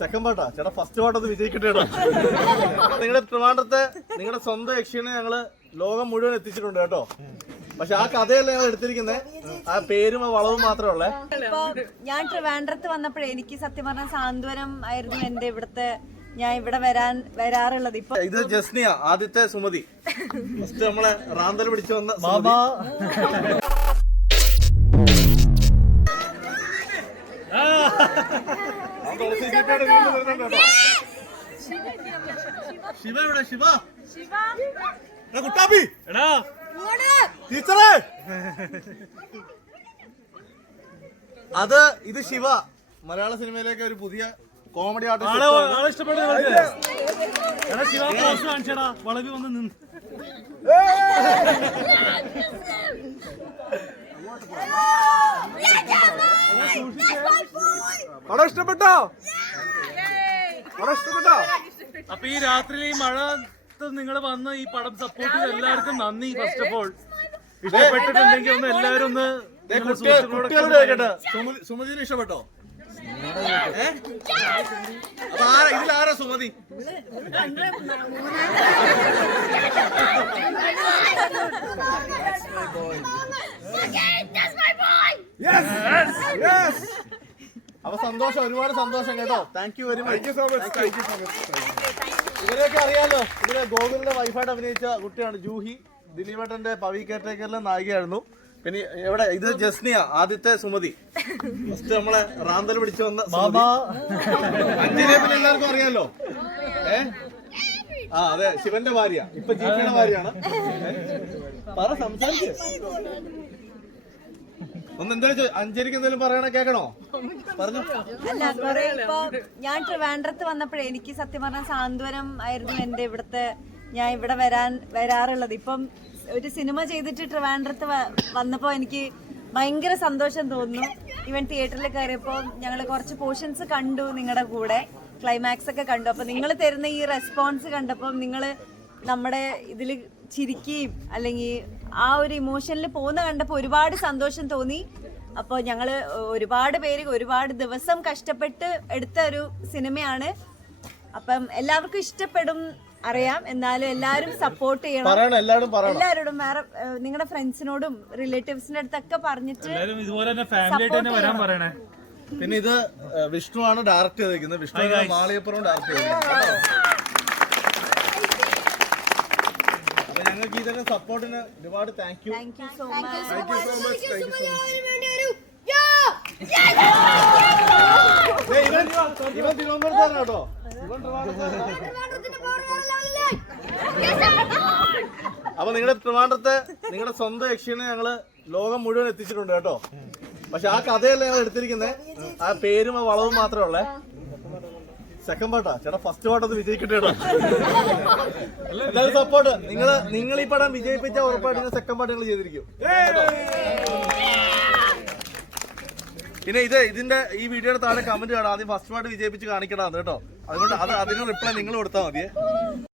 Second പാട്ടാ ചേട്ടാ, first പാട്ടൊന്ന് വിജയിക്കട്ടെ. നിങ്ങളുടെ ട്രിവാൻഡ്രത്തെ നിങ്ങളുടെ സ്വന്തം യക്ഷിനെ ഞങ്ങള് ലോകം മുഴുവൻ എത്തിച്ചിട്ടുണ്ട് കേട്ടോ. പക്ഷെ ആ കഥയല്ല ഞങ്ങൾ എടുത്തിരിക്കുന്നത്, ആ പേരും ആ വളവും മാത്രമേ ഉള്ളേ. ഇപ്പൊ ഞാൻ ട്രിവാൻഡ്രത്ത് വന്നപ്പോഴേ എനിക്ക് സത്യം പറഞ്ഞ സാന്ത്വനം ആയിരുന്നു എന്റെ ഇവിടുത്തെ, ഞാൻ ഇവിടെ വരാറുള്ളത്. ഇപ്പൊ ഇത് ജസ്നിയ, ആദ്യത്തെ സുമതി. ഫസ്റ്റ് നമ്മളെ റാന്തൽ പിടിച്ചു വന്ന ശിവ എവിടെ? ശിവ കുട്ടാപ്പി ടീച്ചറേ, ഇത് ശിവ, മലയാള സിനിമയിലേക്ക് ഒരു പുതിയ കോമഡി ആർട്ടിസ്റ്റ്. വളവി വന്ന് നിന്ന് പടം ഇഷ്ടപ്പെട്ടോ? പടം ഇഷ്ടപ്പെട്ടോ? അപ്പൊ ഈ രാത്രി ഈ മഴ നിങ്ങൾ വന്ന് ഈ പടം സപ്പോർട്ട് ചെയ്ത് എല്ലാവർക്കും നന്ദി. ഫസ്റ്റ് ഓഫ് ഓൾ ഇഷ്ടപ്പെട്ടിട്ടുണ്ടെങ്കിൽ ഒന്ന് എല്ലാവരും ഒന്ന് സുമതിനെ ഇഷ്ടപ്പെട്ടോ? അപ്പൊ ഇതിലാരാ സുമതി? അപ്പൊ സന്തോഷം, ഒരുപാട് സന്തോഷം കേട്ടോ. Thank you very much. ഇവരെയൊക്കെ അറിയാലോ, ഇവര് ഗോകുലിന്റെ വൈഫായിട്ട് അഭിനയിച്ച കുട്ടിയാണ് ജൂഹി. ദിലീപേട്ടന്റെ പവി കേട്ടേക്കറിലെ നായികയായിരുന്നു. പിന്നെ എവിടെ? ഇത് ജസ്നിയ, ആദ്യത്തെ സുമതി. ഫസ്റ്റ് നമ്മളെ റാന്തൽ പിടിച്ചു വന്ന അഞ്ചിനെ പിന്നെ എല്ലാവർക്കും അറിയാലോ. ആ അതെ, ശിവന്റെ ഭാര്യ, ഇപ്പൊ ജീപ്പിയുടെ ഭാര്യയാണ്. പറ, സംസാരിച്ച് ഒന്ന്. എന്താ അഞ്ചരിക്ക് എന്തെങ്കിലും പറയണേ, കേക്കണോ? പറഞ്ഞു. അല്ല, കൊറേ ഇപ്പൊ ഞാൻ ട്രിവാൻഡ്രത്ത് വന്നപ്പോഴേ എനിക്ക് സത്യം പറഞ്ഞ സാന്ത്വനം ആയിരുന്നു എന്റെ ഇവിടുത്തെ, ഞാൻ ഇവിടെ വരാറുള്ളത്. ഇപ്പം ഒരു സിനിമ ചെയ്തിട്ട് ട്രിവാൻഡ്രത്ത് വന്നപ്പോ എനിക്ക് ഭയങ്കര സന്തോഷം തോന്നുന്നു. ഈവൻ തിയേറ്ററിൽ കയറിയപ്പോ ഞങ്ങൾ കുറച്ച് പോർഷൻസ് കണ്ടു നിങ്ങളുടെ കൂടെ, ക്ലൈമാക്സ് ഒക്കെ കണ്ടു. അപ്പൊ നിങ്ങൾ തരുന്ന ഈ റെസ്പോൺസ് കണ്ടപ്പോൾ നിങ്ങൾ നമ്മുടെ ഇതിൽ ചിരിക്കുകയും അല്ലെങ്കിൽ ആ ഒരു ഇമോഷനിൽ പോകുന്ന കണ്ടപ്പോൾ ഒരുപാട് സന്തോഷം തോന്നി. അപ്പോൾ ഞങ്ങൾ ഒരുപാട് പേര് ഒരുപാട് ദിവസം കഷ്ടപ്പെട്ട് എടുത്ത ഒരു സിനിമയാണ്. അപ്പം എല്ലാവർക്കും ഇഷ്ടപ്പെടും അറിയാം. എന്നാലും എല്ലാവരും സപ്പോർട്ട് ചെയ്യണം. എല്ലാവരോടും വേറെ നിങ്ങളുടെ ഫ്രണ്ട്സിനോടും റിലേറ്റീവ്സിന്റെ അടുത്തൊക്കെ പറഞ്ഞിട്ട് ഇതുപോലെ തന്നെ ഫാമിലി തന്നെ വരാൻ പറയണേ. പിന്നെ ഇത് വിഷ്ണു ആണ് ഡയറക്ട് ചെയ്തിരിക്കുന്നത്. വിഷ്ണു മാളിയപ്പുറം ഡയറക്ട് ചെയ്തിരിക്കുന്നത്. അപ്പൊ ഞങ്ങൾക്ക് ഇതിന്റെ സപ്പോർട്ടിന് ഒരുപാട് thank you. Thank you so much. ഇവൻ തിരുവനന്തപുരത്താണ് കേട്ടോ. അപ്പൊ നിങ്ങളുടെ ട്രിവാൻഡ്രത്തെ നിങ്ങളുടെ സ്വന്തം യക്ഷിനെ ഞങ്ങള് ലോകം മുഴുവൻ എത്തിച്ചിട്ടുണ്ട് കേട്ടോ. പക്ഷെ ആ കഥയല്ല ഞങ്ങൾ എടുത്തിരിക്കുന്നത്, ആ പേരും ആ വളവും മാത്രമേ ഉള്ളേ. സെക്കൻഡ് പാട്ടാ ചേട്ടാ, ഫസ്റ്റ് പാട്ടൊന്ന് വിജയിക്കട്ടെ കേട്ടോ. എല്ലാവരും സപ്പോർട്ട്. നിങ്ങൾ ഈ പടം വിജയിപ്പിച്ചാൽ ഉറപ്പായിട്ട് സെക്കൻഡ് പാട്ട് നിങ്ങൾ ചെയ്തിരിക്കും. പിന്നെ ഇതിന്റെ ഈ വീഡിയോയുടെ താഴെ കമന്റ് കാണാം, ആദ്യം ഫസ്റ്റ് പാട്ട് വിജയിപ്പിച്ച് കാണിക്കണം കേട്ടോ. അതുകൊണ്ട് അതിന് റിപ്ലൈ നിങ്ങൾ കൊടുത്താൽ മതിയേ.